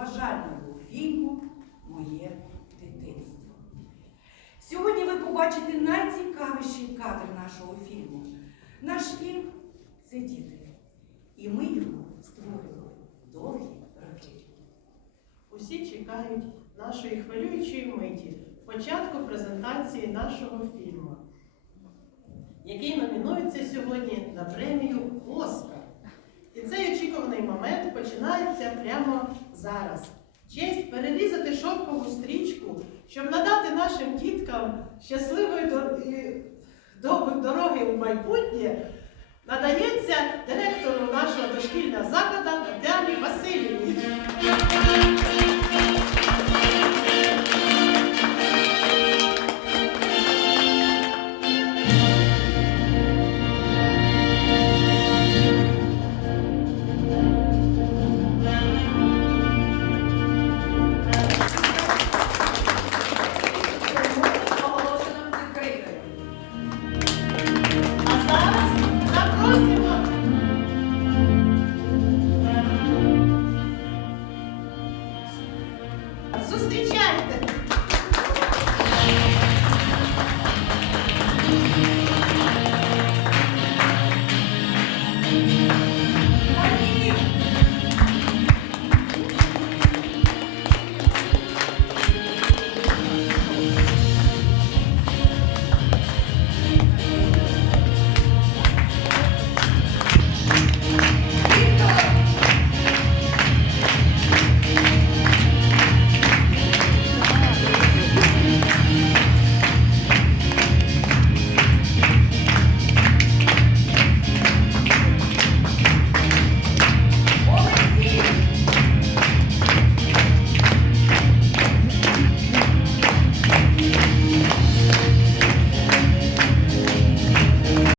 розважального фільму Моє дитинство. Сьогодні ви побачите найцікавіший кадр нашого фільму. Наш фільм це діти. І ми його створювали довгі роки. Усі чекають нашої хвилюючої миті, початку презентації нашого фільму, який номінується сьогодні на премію Оскар. І цей очікуваний момент починається прямо зараз. Честь перерізати шовкову стрічку, щоб надати нашим діткам щасливої дороги у майбутнє, надається директору нашого дошкільного закладу Тетяні Васильівні. Зустрічайте!